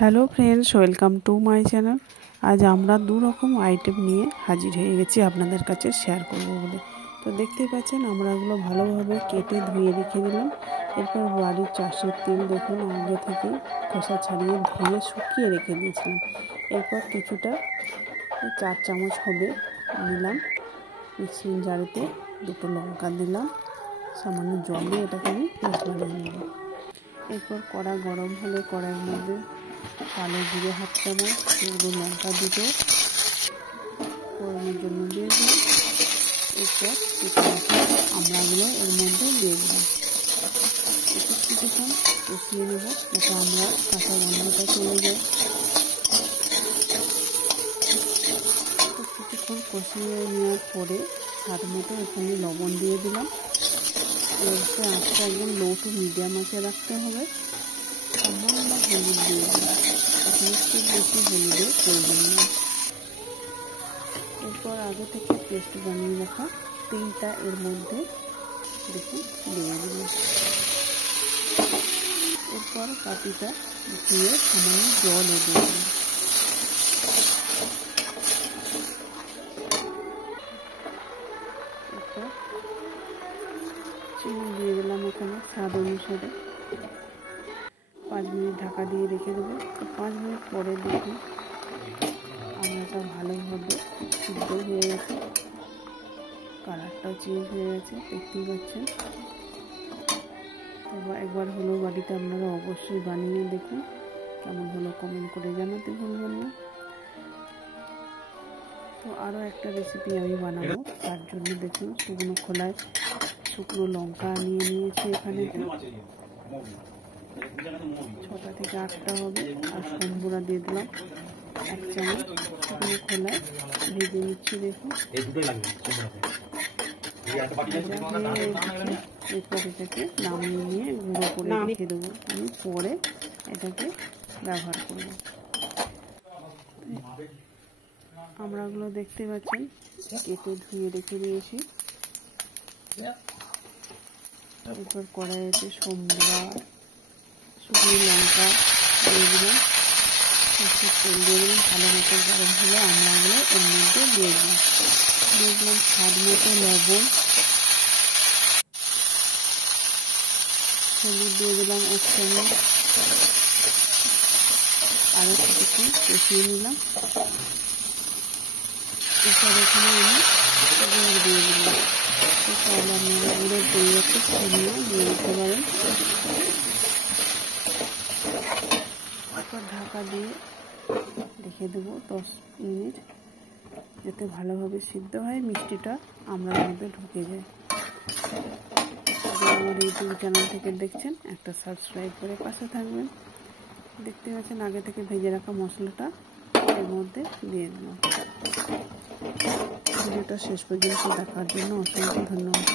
Hello friends, welcome to my channel. আজ আমরা দু রকম আইটেম নিয়ে হাজির হয়ে গেছি আপনাদের কাছে শেয়ার করব বলে। তো দেখতেই পাচ্ছেন আমরা এগুলো ভালোভাবে কেটে ধুয়ে রেখে দিলাম। এরপর বাড়ির চাষের তেল দেখুন আগে থেকে খোসা ছাড়িয়ে ধুয়ে শুকিয়ে রেখে দিয়েছিলাম। এরপর কিছুটা 4 চামচ হবে নিলাম মিক্সিং জারেতে, দুটো লঙ্কা দিলাম, সামান্য জল দিয়ে এটাকে আমি পেস্ট বানিয়ে নেব। এরপর কড়া গরম হলে কড়াইয়ের মধ্যে কালো জিরে 1/2 চামচ, শুকনো লঙ্কা দুটো ফোড়নের জন্য দিয়ে দিলাম। এরপর আমড়াগুলো এর মধ্যে দিয়ে দিলাম। এরপর কিছুক্ষণ কষিয়ে নেব যাতে আমরা কাঁচা গন্ধটা চলে যায়। কিছুক্ষণ কষিয়ে নেওয়ার পরে স্বাদ মতো এখানে লবণ দিয়ে দিলাম। এরপর আঁচটা একদম লো টু মিডিয়াম আঁচে রাখতে হবে। সামান্য হলুদ দিয়ে দিলাম, এখানে খুব বেশি হলুদের প্রয়োজন নেই। এরপর আগে থেকে পেস্ট বানিয়ে রাখা তেলটা এর মধ্যে দেখুন দিয়ে দিলাম। এরপর বাটিটা দিয়ে সামান্য জল দিয়ে দিলাম। এরপর চিনি দিয়ে দিলাম এখানে স্বাদ অনুসারে। 5 মিনিট ঢাকা দিয়ে রেখে দেবো। তো 5 মিনিট পরে দেখুন আমড়াটা ভালোভাবে সিদ্ধ হয়ে গেছে, কালারটাও চেঞ্জ হয়ে গেছে, দেখতেই পাচ্ছেন। তো একবার হলো বাড়িতে আপনারা অবশ্যই বানিয়ে দেখুন, কেমন হলো কমেন্ট করে জানাতে ভুলবেন না। তো আরও একটা রেসিপি আমি বানাবো, তার জন্য দেখুন শুকনো খোলায় শুকনো লঙ্কা নিয়ে নিয়েছি এখানে 6টা থেকে 8টা হবে। আর সোমবুড়া দিয়ে দিলাম 1 চামচ, শুকনো খোলায় ভেজে নিচ্ছি। দেখুন এরপর এটাকে নামিয়ে নিয়ে গুঁড়ো করে রেখে দেবো। আমি পরে এটাকে ব্যবহার করব। আমড়াগুলো দেখতে পাচ্ছেন কেটে ধুয়ে রেখে দিয়েছি। এরপর কড়াইতে সোমবুড়া, শুকনো লঙ্কা দিয়ে দিলাম, তেল দিয়ে দিলাম। ভালো মতো গরম হলে আমড়াগুলো এর মধ্যে দিয়ে দিলাম। স্বাদ মতো লবণ, হলুদ দিয়ে দিলাম 1 চামচ। আরও কিছুক্ষণ কষিয়ে নিলাম। এরপর এখানে আমি গুঁড়ো দিয়ে দিলাম। তাহলে আপনারা গুঁড়োর পরিবর্তে চিনিও দিয়ে দিতে পারেন। এরপর ঢাকা দিয়ে রেখে দেবো 10 মিনিট, যাতে ভালোভাবে সিদ্ধ হয়, মিষ্টিটা আমড়ার মধ্যে ঢুকে যায়। আমার ইউটিউব চ্যানেল থেকে দেখছেন, একটা সাবস্ক্রাইব করে পাশে থাকবেন। দেখতে পাচ্ছেন আগে থেকে ভেজে রাখা মশলাটা এর মধ্যে দিয়ে দিলাম। ভিডিওটা শেষ পর্যন্ত দেখার জন্য অসংখ্য ধন্যবাদ।